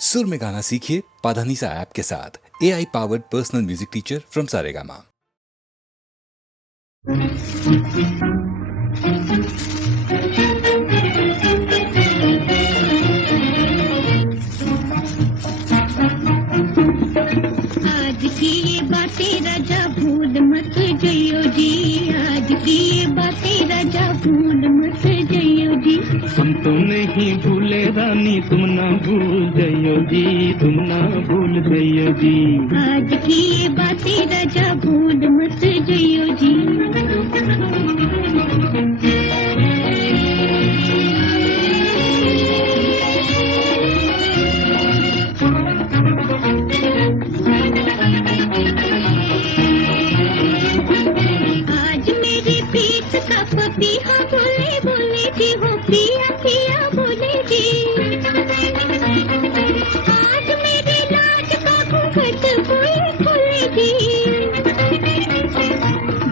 सुर में गाना सीखिए पाधानीसा ऐप के साथ। AI powered personal music teacher from Saregama. आज की ये बातें राजा भूल मत जइयो जी, आज की ये बातें राजा भूल मत जइयो जी। हम तो नहीं भूले रानी, तुम ना भूल जइयो जी, तुम ना भूल जइयो जी। आज की ये बातें राजा भूल मत जइयो जी। पपिया बोले बोले जी हो, पिया पिया बोले जी। आज मेरी लाज का घूंघट कोई खोले जी।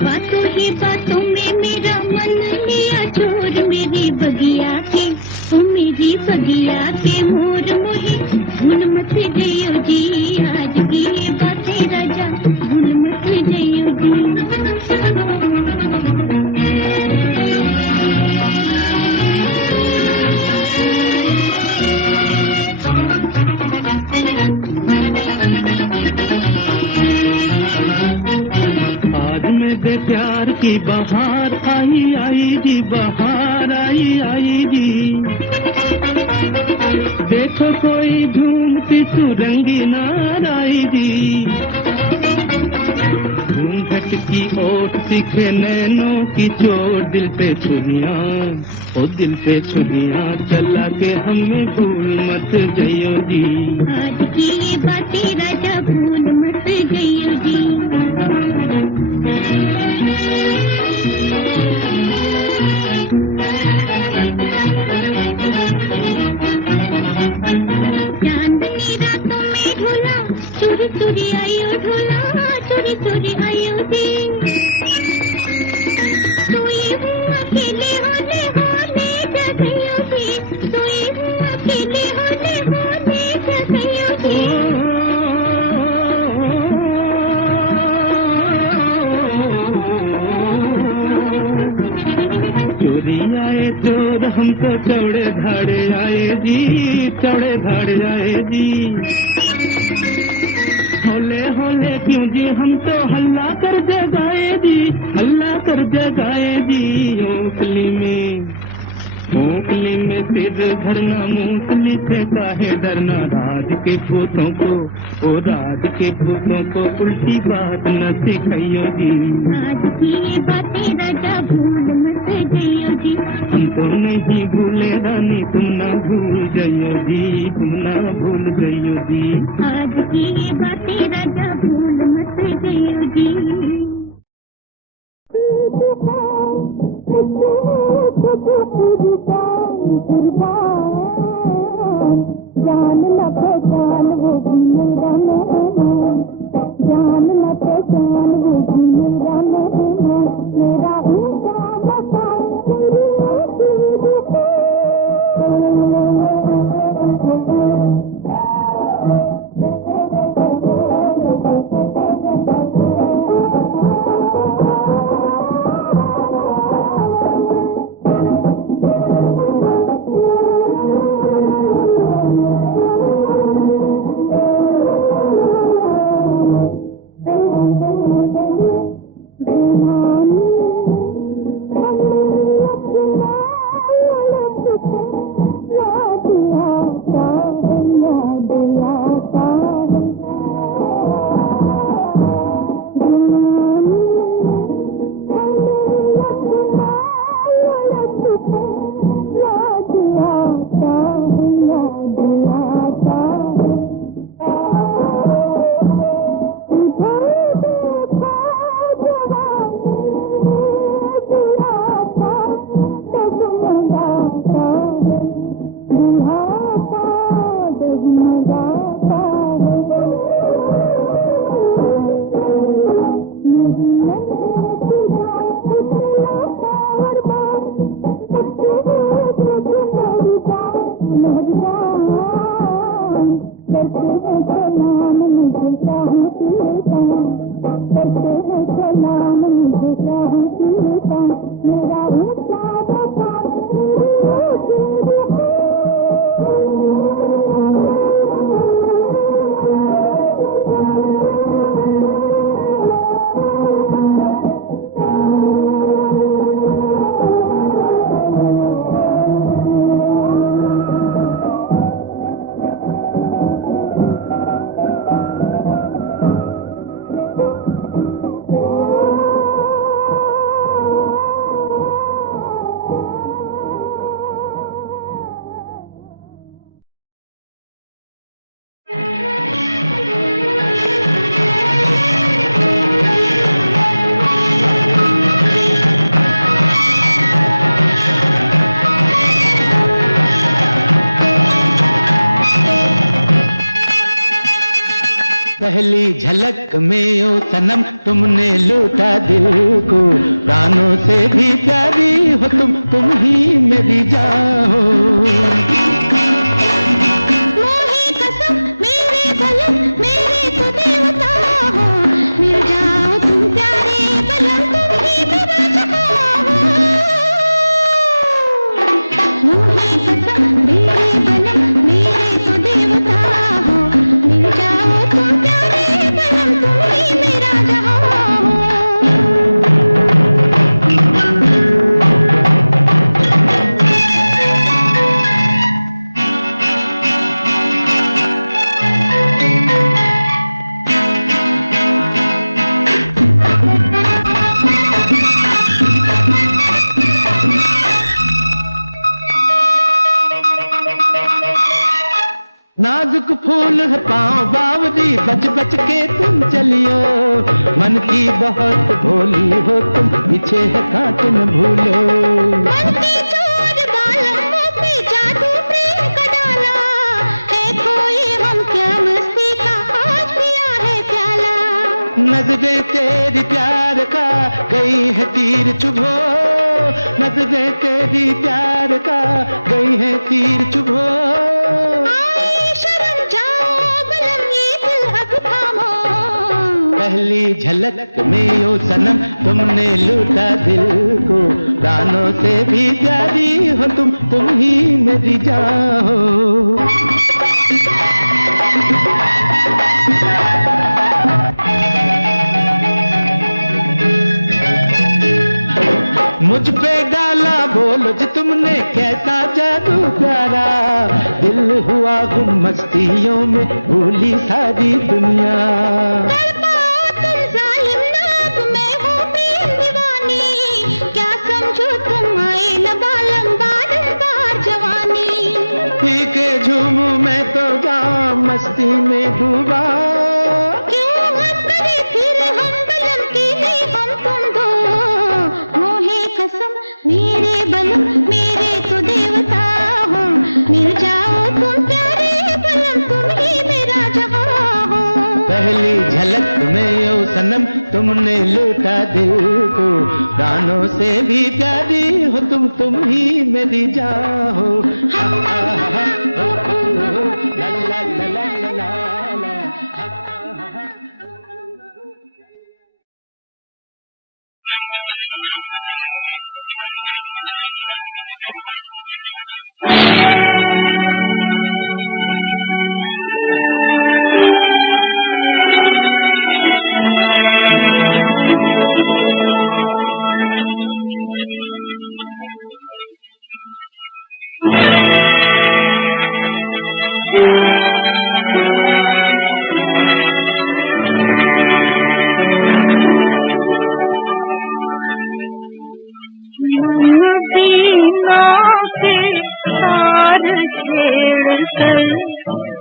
बातों ही बातों में मेरा मन लिया चोर, मेरी बगिया के ओ मेरी बगिया के मोर मोहे भूल मत जइयो जी। आज की ये बातें राजा भूल मत जइयो जी। मेरे प्यार की बहार आई आई जी, बहार आई आई जी। देखो कोई झूमती सुरंगी नार आई जी। घूंघट की ओट दिखे नैनों की चोट, दिल पे छुनिया ओ दिल पे छुनिया चला के हमें भूल मत जइयो जी। आज की ये बातें राजा भूल मत जइयो जी। चांदनी रातों में ढोला चोरी चोरी आयो, ढोला चोरी चोरी आयो जी। सोई हूँ अकेले होले होले जगयो जी, सोई हूँ अकेले होले होले जगयो जी। चोरी आए चोर हम तो चौड़े धाड़े आए जी, चौड़े धाड़े आए जी। होले होले क्यों जी हम तो हल्ला कर जगाए जी, हल्ला कर जगाए जी। ओखली में सिर धरना, मूंगफली से काहे डरना। राज के भूतों को ओ राज के भूतों को उल्टी बात न सिखाइयो जी। आज की ये बातें राजा भूल मत जइयो जी। हम तो नहीं भूले रानी, तुम ना भूल जइयो जी, तुम ना भूल जइयो जी। आज की ये बातें राजा भूल मत जइयो जी। जान मत जान वो मेरा नाम, जान मत जान वो मेरा नाम, मेरा पहली झलक में ओ सनम तुमने लूटा दिल को, प्राणों से भी प्यारी हो तुम ही मेरी जान हो। मोहे कसम मेरे बलम मेरे तो देवता हो, मिल जाओ तुम प्यारे बलम तुम ही मेरा जहां हो। मोहे कसम मेरे बलम मेरे तो देवता हो, मिल जाओ तुम प्यारे बलम तुम ही मेरा जहां हो। नाजुक फूल है पाँव बावरी, बच बच के तुम चलियो, मन की बहुत भोली हो तुम, पीछे है कांटे न भूलो। मन के चोर बालों पे जादू प्रेम का डाला है, कोई हम क्या मस्ती का आज पिया है प्याला। नजरें तेरी प्यार का गई है तीर चुभो, नजरें तेरी प्यार का गई है तीर चुभो। पहली झलक में ओ सनम तुमने लूटा दिल को, प्राणों से भी प्यारी हो तुम ही मेरी जान हो। मुझ पे डाला बोलो जी तुमने कैसा जादू प्यारा, दिल हुआ गुम मस्तियों में भूली सारी दुनिया। तुम जालिम नाग मैं हूँ पीर दीवानी, क्या समझो तुम आए न बालम बार जवानी। पी के झूमू मैं तो गाँव मस्ती में डूबा, क्यों हम करे फिर हम बलम की नहीं हम तुम दो। मोहे कसम मेरे बलम मेरे तो देवता हो, मिल जाओ तुम प्यारे बलम तुम ही मेरा जहां हो। पहली झलक में ओ सनम तुमने लूटा दिल को, प्राणों से भी प्यारी हो तुम ही मेरी जान हो। हा हा हा ला ला ला ला ला ला।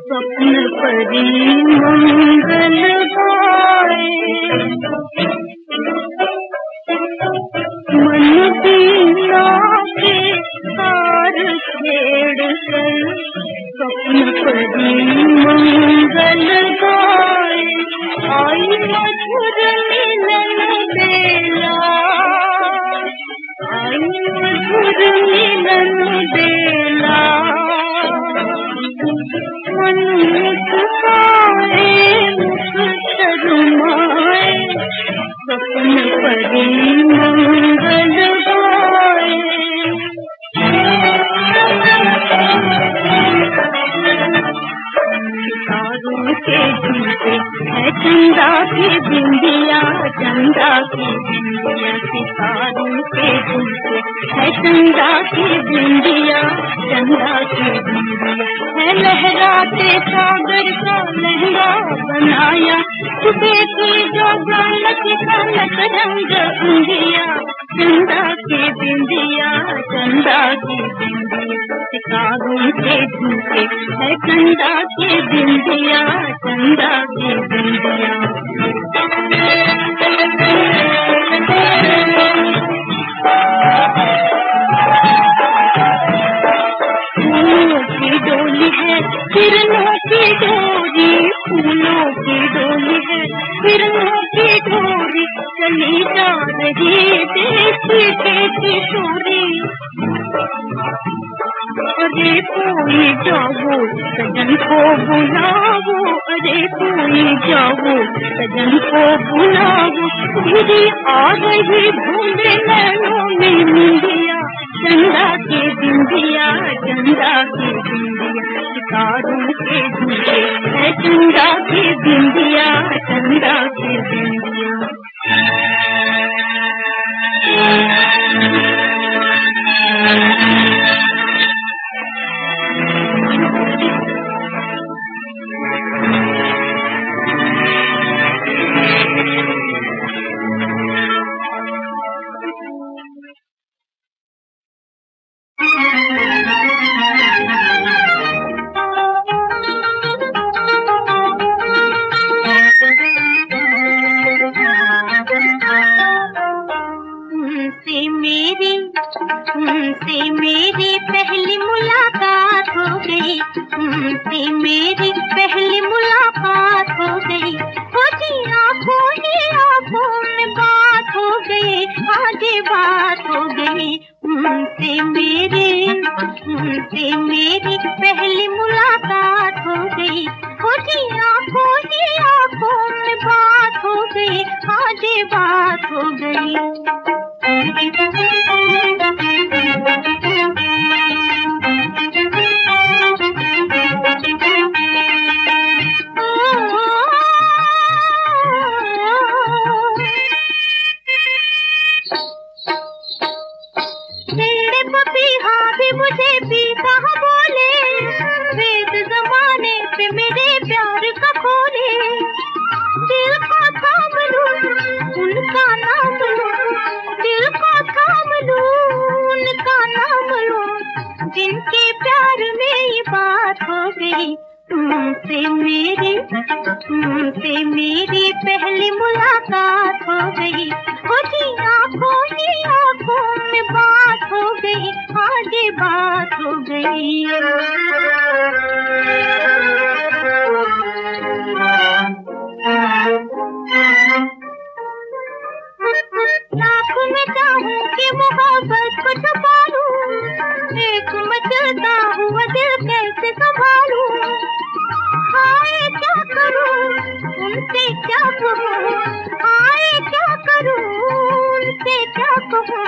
स्वप्न परी मंगल गाए, मन पीना के तार छेड़ कर स्वप्न परी मंगल गाए। आई मधुर मिलन बेला, आई मधुर मिलन बेला, मन मुस्काए मुख शर्माए सपन परी मंगल गाए सितारों के झुमके है चंदा की बिंदिया चंदा की बिंदिया सितारों के झुमके है चंदा की बिंदिया चंदा की बिंदिया है लहराते सागर का लहंगा बनाया सुबह की जो गलत गलत रंग अंगिया चंदा की बिंदिया चंदा की बिंदिया सितारों के झुमके है चंदा की बिंदिया चंदा की बिंदिया फूलों की डोली है किरणों की डोरी फूलों की डोली है किरणों की डोरी चली जा रही देश की चोरी अरे कोई जाओ सजन को बुलाओ अरे कोई जाओ सजन को बुलाओ धीरे आ रही भूले नैनों में मुंदिया चंदा की बिंदिया चंदा की बिंदिया सितारों के झुमके है चंदा की बिंदिया चंदा की बिंदिया उनसे मेरी पहली मुलाकात हो गई उनसे मेरी पहली मुलाकात हो गई होती आंखों ही आंखों में बात हो गई आज बात हो गई उनसे मेरी पहली मुलाकात हो गई होती आंखों ही आंखों में बात हो गई आज बात हो गई मुझे भी कहा बोले वेद जमाने पे मेरे प्यार का खोले दिल को थाम लूं उनका नाम लूं दिल को थाम लूं उनका नाम लूं जिनके प्यार में ये बात हो गई तुमसे मेरी पहली मुलाकात हो गई होती आंखों ही आंखों में बात हो गई आज बात हो गई लाख में चाहूं कि मोहब्बत को छुपा लूं एक मचलता हुआ दिल कैसे संभालूं हाय क्या करूं उनसे क्या कहूं हाय क्या करूं उनसे क्या कहूं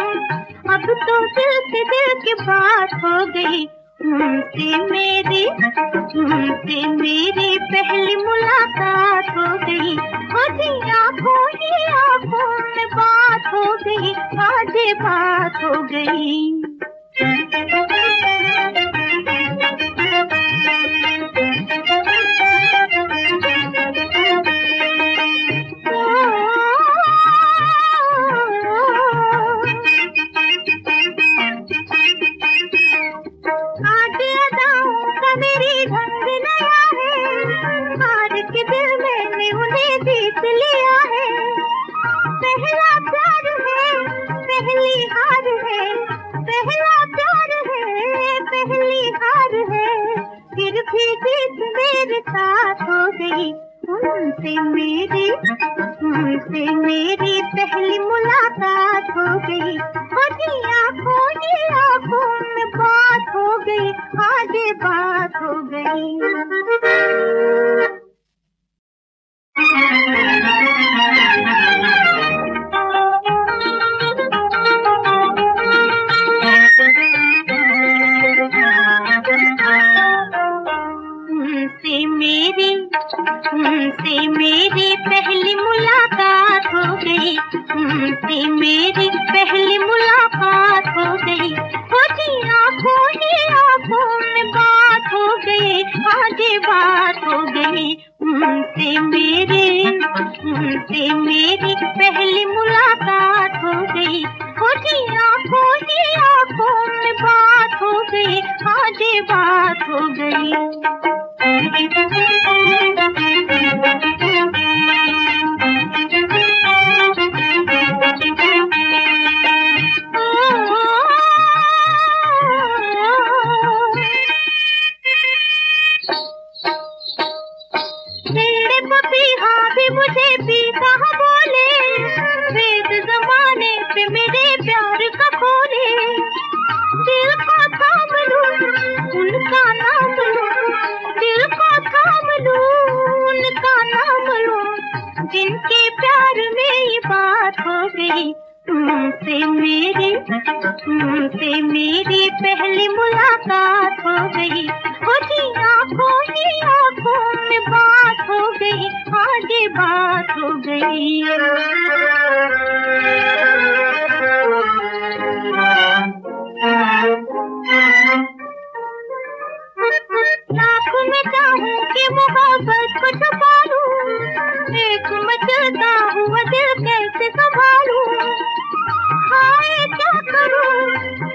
अब तो दिल से दिल की बात हो गई उनसे मेरी पहली मुलाकात हो गई होती आंखों ही आंखों में बात हो गई आज बात हो गई मुलाकात हो गई, उनसे मेरी पहली मुलाकात हो गई। आंखों में बात हो गई, आज बात हो गई। उनसे मेरी पहली मुलाकात हो गई, उनसे मेरी पहली मुलाकात हो गई। आंखों में बात हो गई, आज बात हो गई। उनसे मेरी पहली मुलाकात हो गई। आंखों में बात हो गई, आज बात हो गई। मेरे पपीहा भी मुझे पीता बोले, वेद जमाने पे मेरे प्यार का खोले। दिल को थाम लूं, उनका नाम लूं, दिल को थाम लूं, उनका नाम लूं, जिनके प्यार में ये बात हो गई। तुमसे मेरी पहली मुलाकात हो गई। आंखों में बात हो गई, आज बात हो गई। लाख में चाहूं कि मोहब्बत को छुपा लूं, एक मचलता हुआ दिल कैसे संभालूं। हाय क्या करूं,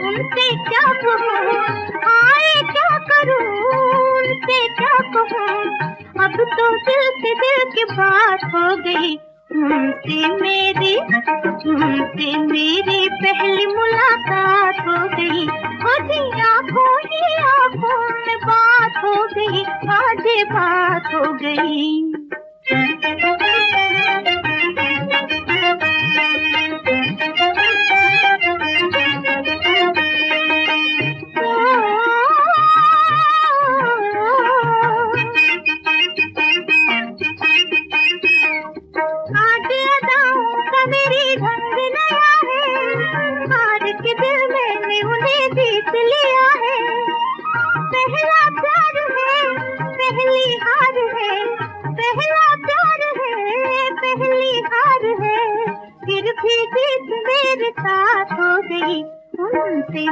उनसे क्या कहूं, हाय क्या करूं, उनसे क्या कहूं। अब तो दिल से दिल की बात हो गई। उनसे मेरी पहली मुलाकात हो गई। आंखों में बात हो गई, आज बात हो गई। मेरी ढंग नया है, हार के दिल मैंने उन्हें जीत लिया है। पहला प्यार है, पहली हार है, पहला प्यार है, पहली हार है। फिर भी जीत मेरे साथ हो गई। उनसे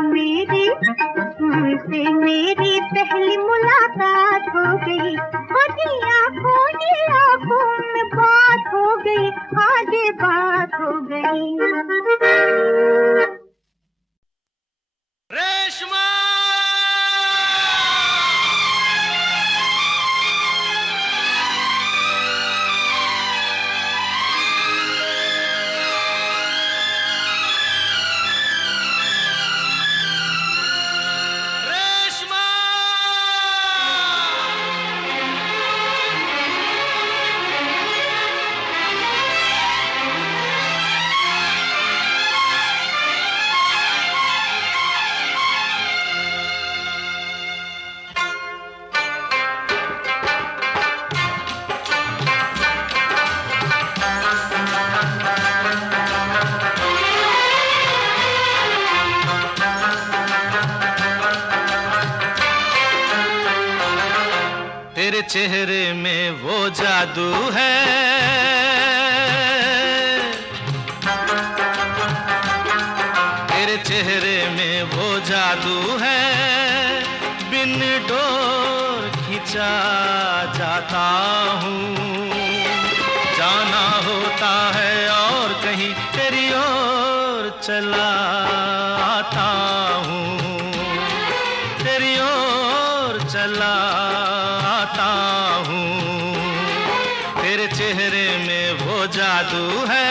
मेरी पहली मुलाकात हो गई। आंखों में बात हो गई, आज बात हो गई। रेशमा तेरे चेहरे में वो जादू है, तेरे चेहरे में वो जादू है, बिन डोर खिंचा जाता हूँ। जाना होता है और कहीं तेरी ओर चला आता हूँ, तेरी ओर चला आता हूँ। तेरे चेहरे में वो जादू है।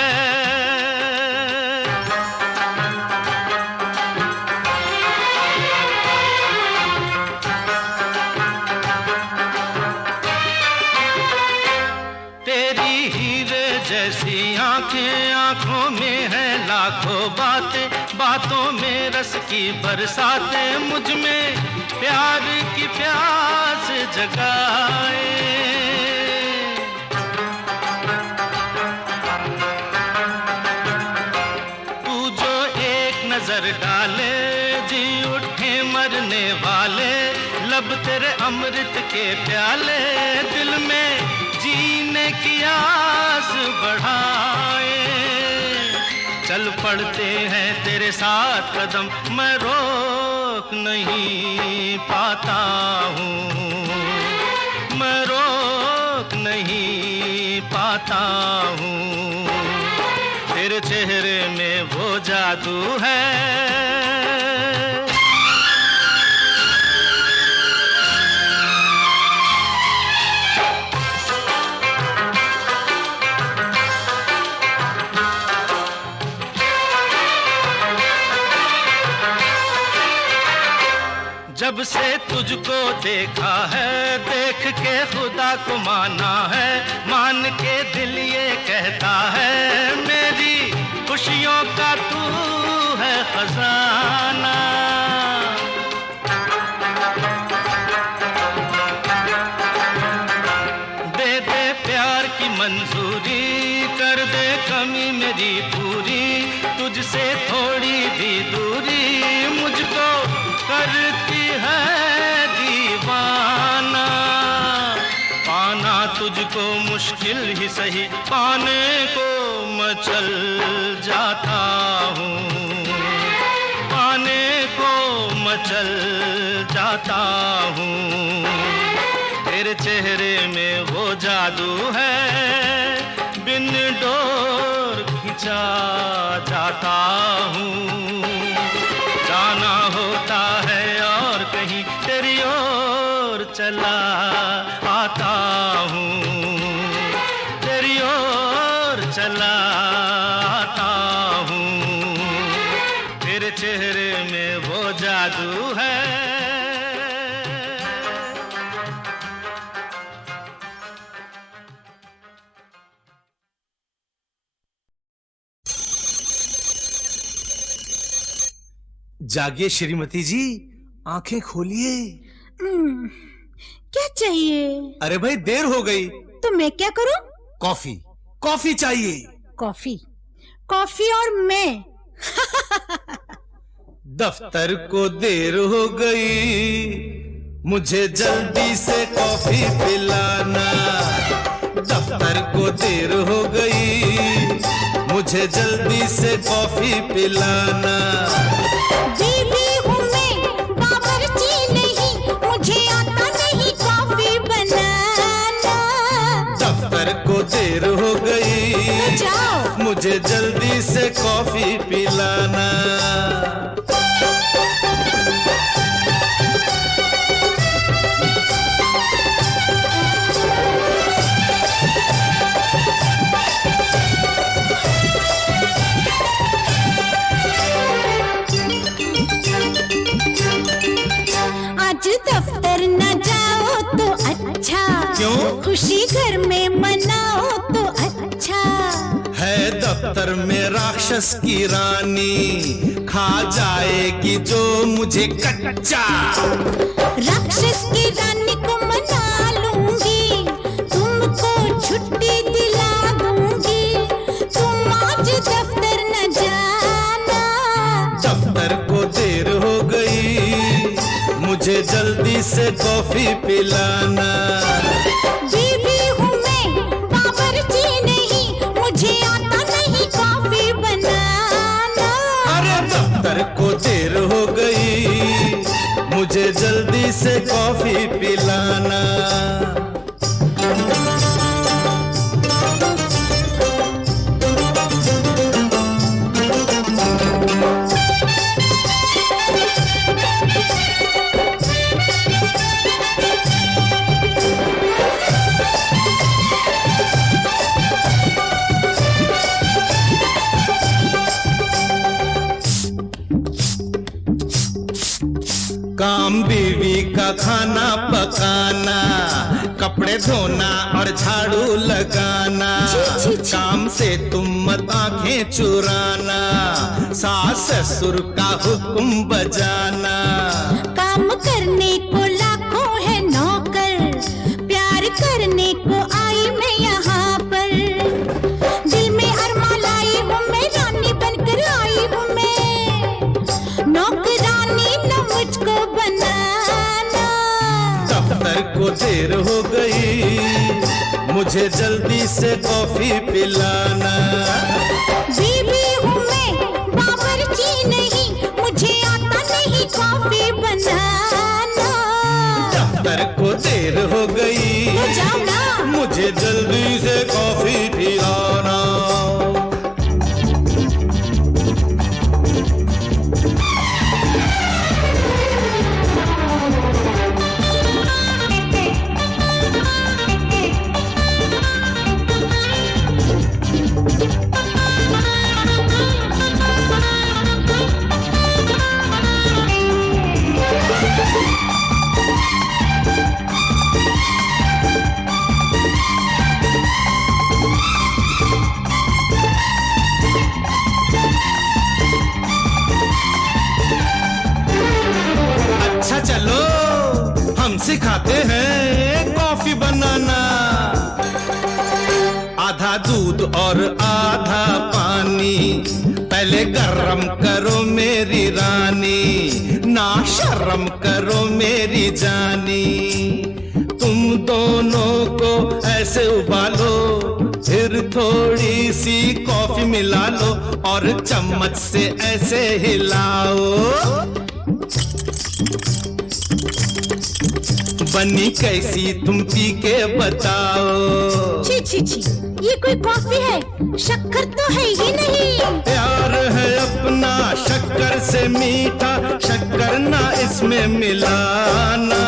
ऐसी आंखें, आंखों में है लाखों बातें, बातों में रस की बरसातें, मुझ में प्यार की प्यास जगाए। तू जो एक नजर डाले, जी उठे मरने वाले, लब तेरे अमृत के प्याले, दिल में जीने की आस बढ़ाए। चल पड़ते हैं तेरे साथ कदम, मैं रोक नहीं पाता हूँ, मैं रोक नहीं पाता हूँ। तेरे चेहरे में वो जादू है, जब से तुझको देखा है, देख के खुदा को माना है, मान के दिल ये कहता है, मेरी खुशियों का तू है खजाना। दे दे प्यार की मंजूरी, कर दे कमी मेरी पूरी, तुझसे थोड़ी भी दूरी मुझको करती है दीवाना। पाना तुझको मुश्किल ही सही, पाने को मैं चल जाता हूँ, पाने को मैं चल जाता हूँ। तेरे चेहरे में वो जादू है, बिन डोर खिंचा जाता हूँ। जाना होता है और कहीं तेरी ओर चला आता हूँ, तेरी ओर चला आता हूँ। तेरे चेहरे में वो जादू है। जागिए श्रीमती जी, आंखें खोलिए। क्या चाहिए? अरे भाई देर हो गई। तो मैं क्या करूं? कॉफी, कॉफी चाहिए। कॉफी, कॉफी और मैं? दफ्तर को देर हो गई, मुझे जल्दी से कॉफी पिलाना। दफ्तर को देर हो गई, मुझे जल्दी से कॉफी पिलाना। बीवी हूँ मैं, बावर्ची नहीं, मुझे आता नहीं कॉफी बनाना। दफ्तर को देर हो गई, जाओ। मुझे जल्दी से कॉफी पिलाना। आज दफ्तर न जाओ तो अच्छा, क्यों? खुशी घर में मनाओ तो अच्छा। है दफ्तर में राक्षस की रानी, खा जाएगी जो मुझे कच्चा। राक्षस की रानी को मना लूंगी, तुमको छुट्टी दिला दूंगी, तुम आज दफ्तर न जाना। दफ्तर को देर हो गई, मुझे जल्दी से कॉफी पिलाना। बीवी हूँ मैं, बावर्ची नहीं, मुझे आता नहीं कॉफी बनाना। अरे दफ्तर को देर हो गई, मुझे जल्दी से कॉफी पिलाना। काम बीवी का खाना पकाना, कपड़े धोना और झाड़ू लगाना, काम से तुम मत आंखें चुराना, सास ससुर का हुक्म बजाना। काम करने को लाखों है नौकर, प्यार करने को आई मैं यहाँ पर। दिल में अरमा लाई हूँ मैं, रानी बनकर आई हूँ मैं, नौकरानी न मुझको बनाना। दफ्तर को देर हो गई, मुझे जल्दी से कॉफी पिलाना। बीवी हूँ मैं, बावर्ची नहीं, मुझे आता नहीं कॉफी बनाना। दफ्तर को देर हो गई, तो जाओ ना। मुझे जल्दी से कॉफी पिलाना। अच्छा चलो हम सिखाते हैं कॉफी बनाना। आधा दूध और आधा पानी, पहले गरम करो मेरी रानी, ना शर्म करो मेरी जानी। तुम दोनों को ऐसे उबालो, फिर थोड़ी सी कॉफी मिला लो और चम्मच से ऐसे हिलाओ। बनी कैसी तुम पी के बताओ। छी छी छी, ये कोई कॉफी है? शक्कर तो है ही नहीं। प्यार है अपना शक्कर से मीठा, शक्कर ना इसमें मिलाना।